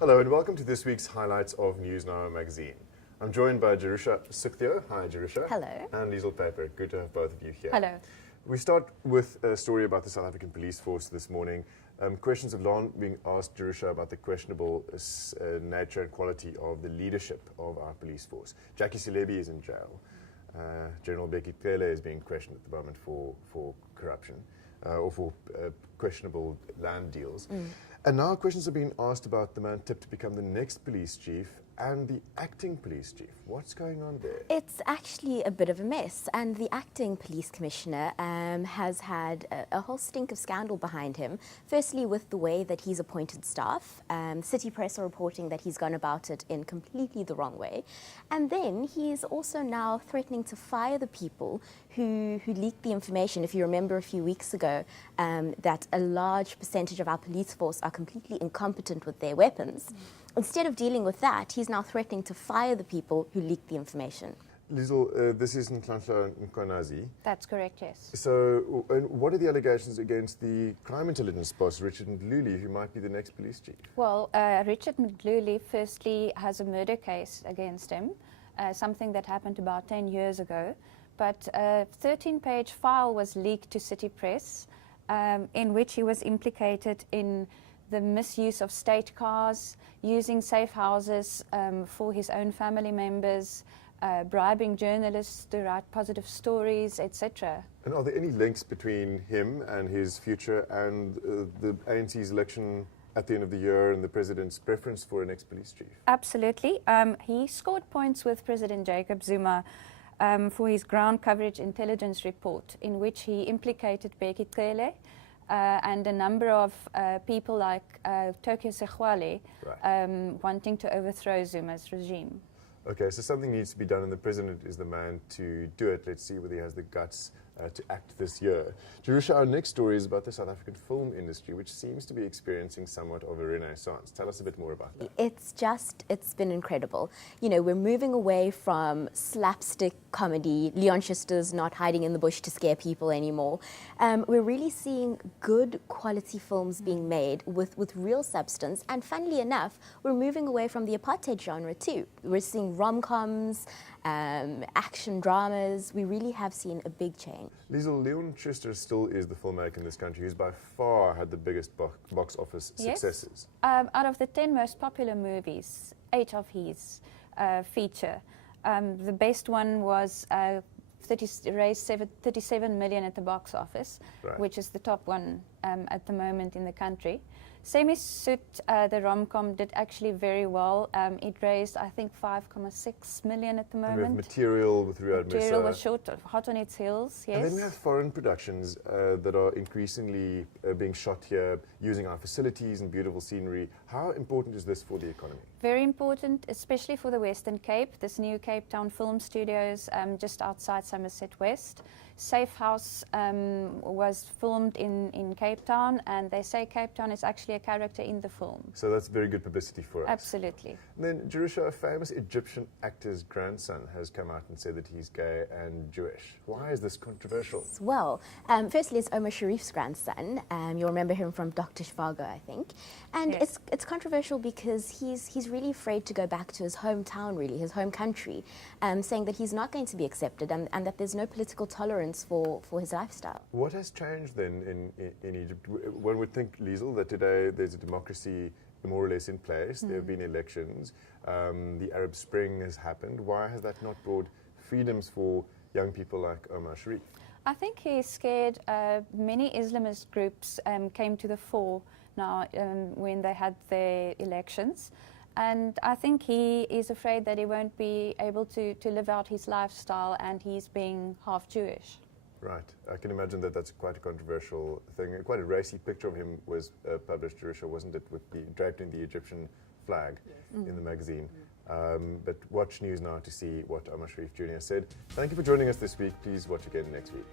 Hello and welcome to this week's highlights of NewsNow magazine. I'm joined by Jerusha Sukhdeo. Hi Jerusha. Hello. And Liesl Peyper. Good to have both of you here. Hello. We start with a story about the South African Police Force this morning. Questions have long been asked, Jerusha, about the questionable nature and quality of the leadership of our police force. Jackie Silebi is in jail. General Peyper is being questioned at the moment for corruption or for questionable land deals. And now questions are being asked about the man tipped to become the next police chief and the acting police chief. What's going on there? It's actually a bit of a mess, and the acting police commissioner has had a whole stink of scandal behind him. Firstly, with the way that he's appointed staff. City Press are reporting that he's gone about it in completely the wrong way. And then he's also now threatening to fire the people who leaked the information. If you remember a few weeks ago, that a large percentage of our police force are completely incompetent with their weapons. Instead of dealing with that, he's now threatening to fire the people who leaked the information. Liesl, this is Nhlanhla Mkhwanazi. That's correct, yes. So, what are the allegations against the crime intelligence boss, Richard Mdluli, who might be the next police chief? Well, Richard Mdluli firstly has a murder case against him, something that happened about 10 years ago. But a 13-page file was leaked to City Press in which he was implicated in the misuse of state cars, using safe houses for his own family members, bribing journalists to write positive stories, etc. And are there any links between him and his future and the ANC's election at the end of the year and the president's preference for an ex-police chief? Absolutely. He scored points with President Jacob Zuma for his ground coverage intelligence report, in which he implicated Peyper and a number of people like Tokyo Sexwale wanting to overthrow Zuma's regime. Okay, so something needs to be done, and the president is the man to do it. Let's see whether he has the guts to act this year. Jerusha, our next story is about the South African film industry, which seems to be experiencing somewhat of a renaissance. Tell us a bit more about that. It's been incredible. You know, we're moving away from slapstick comedy, Leon Schuster's not hiding in the bush to scare people anymore. We're really seeing good quality films being made with real substance, and funnily enough, we're moving away from the apartheid genre too. We're seeing rom-coms, action dramas. We really have seen a big change. Liesl, Leon Schuster still is the filmmaker in this country who's by far had the biggest box office successes. Out of the 10 most popular movies, 8 of his feature. The best one was raised 37 million at the box office, which is the top one at the moment in the country. Semi Soot, the rom-com, did actually very well. It raised, I think, 5.6 million at the moment. And we have Material with Riyad Material Mirza. was short, hot on its heels, yes. And then we have foreign productions that are increasingly being shot here, using our facilities and beautiful scenery. How important is this for the economy? Very important, especially for the Western Cape. This new Cape Town Film Studios just outside Somerset West. Safe House was filmed in Cape Town, and they say Cape Town is actually a character in the film. So that's very good publicity for us. Absolutely. And then Jerusha, a famous Egyptian actor's grandson, has come out and said that he's gay and Jewish. Why is this controversial? Well, firstly, it's Omar Sharif's grandson. You'll remember him from Dr. Zhivago, I think. And yes. it's controversial because he's really afraid to go back to his hometown, really, his home country, saying that he's not going to be accepted and that there's no political tolerance for his lifestyle. What has changed then in Egypt? One would think, Liesl, that today there's a democracy more or less in place. There have been elections. The Arab Spring has happened. Why has that not brought freedoms for young people like Omar Sharif? I think he's scared. Many Islamist groups came to the fore now when they had their elections. And I think he is afraid that he won't be able to live out his lifestyle, and he's being half Jewish. Right. I can imagine that that's quite a controversial thing. Quite a racy picture of him was published, Jerusha, wasn't it, with the draped in the Egyptian flag in the magazine. But watch NewsNow to see what Omar Sharif Jr. said. Thank you for joining us this week. Please watch again next week.